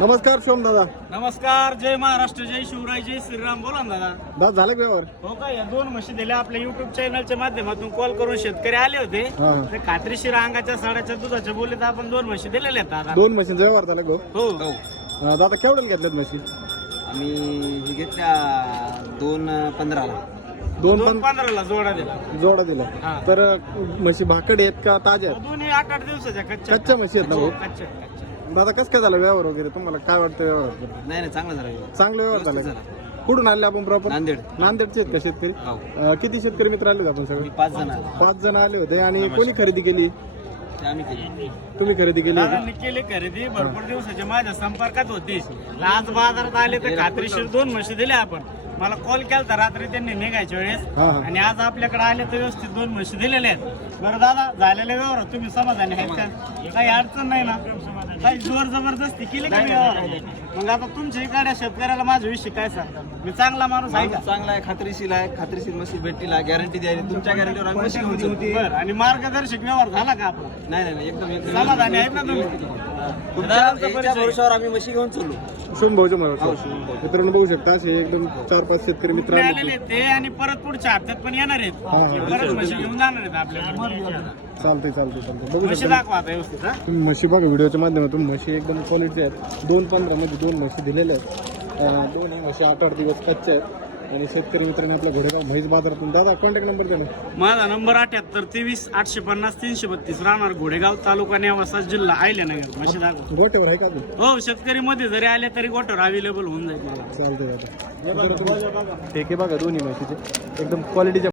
नमस्कार शोम दादा. नमस्कार. जय महाराष्ट्र, जय शिवराय, जय श्रीराम. बोला ना दादा. दादा झालं का व्यवहार? हो का, या 2 म्हशी दिल्या आपल्या युट्यूब चॅनलच्या माध्यमातून. कॉल करून शेतकरी आले होते. हा. ते खात्रीशीर अंगाच्या साड्याच्या दुधाच्या बोलले तर आपण 2 म्हशी दिलेल्या आहेत दादा. 2 म्हशींचा व्यवहार झाला गो. हो. दादा केवढ्याला घेतल्यात म्हशी? आम्ही घेतल्या 2:15ला. 2:15ला जोडा दिला. जोडा दिला. हा. तर म्हशी भाकड आहेत का ताज्या आहेत? दोन्ही 8-8 दिवसाच्या कच्च्या म्हशी आहेत ना भाऊ? कच्च्या. दादा कसं काय झालं व्यवहार वगैरे? तुम्हाला काय वाटतं व्यवहार? नाही चांगला झाला. चांगलं व्यवहार झाला का? कुठून आले आपण प्रॉपर? नांदेड. नांदेडचे आहेत का शेतकरी? हो. किती शेतकरी मित्र आले होते आपण सगळे? 5 जण आले. 5 जण आले होते. आणि कोणी खरेदी केली? आम्ही केली. तुम्ही खरेदी केली होती? दादांनी केली खरेदी. भरपूर दिवसाचे माझ्या संपर्कात होते. आज बाजारात आले तर खात्रीशीर 2 म्हशी दिल्या आपण. मला कॉल केला रात्री त्यांनी निघायच्या वेळेस. हा, हा. आणि आज आपल्याकडे आले तर व्यवस्थित 2 म्हशी दिलेल्या आहेत. बरं दादा, झालेल्या व्यवहार तुम्ही समाधानी आहेत का? काही अडचण नाही ना? काही जोर जबरदस्ती केली का व्यवहार? मग आता तुमच्या इकडे शेतकऱ्याला माझ्या विषयी काय सांगता? मी चांगला माणूस आहे का? चांगला आहे, खात्रीशीर आहे. खात्रीशीर म्हशी भेटतील, गॅरंटी द्यायची. तुमच्या गॅरंटीवर आम्ही म्हशी घेऊन जाऊ. बरं. आणि मार्गदर्शक व्यवहार झाला का आपला? नाही एकदम समाधानी आहेत ना तुम्ही? तुमच्या भरोशावर आम्ही म्हशी घेऊन चालू. शोम भाऊच्या म्हणून मित्रांनो बघू शकता असे एकदम 4-5 शेतकरी मित्र आले आलेले होते. ते आणि परत पुढच्या हप्त्यात पण येणार आहेत. हा, हा. परत म्हशी घेऊन जाणार आहेत आपल्याकडे. चालतंय बघू म्हशी शकता दाखवा आता व्यवस्थित. हा? तुम्ही म्हशी बघा व्हिडिओच्या माध्यमातून. म्हशी एकदम क्वालिटी आहेत. 2:15 मध्ये 2 म्हशी दिलेल्या आहेत. 2 म्हशी 8-8 दिवस कच्च्या आहेत. आणि शेतकरी मित्रांनी आपल्या घोडेगाव म्हैस बाजारातून. दादा कॉन्टॅक्ट नंबर द्या ना. माझा नंबर 78 23 850 332. राहणार घोडेगाव, तालुका नेवासा, जिल्हा अहिल्यानगर. म्हशी दाखवा. गोट्यावर आहे का अजून? हो, शेतकरी मध्ये जरी आले तरी गोठ्यावर अवेलेबल होऊन जाईल मला. चालतंय दादा. ठेके बघा दोन्ही म्हशीचे एकदम क्वालिटीच्या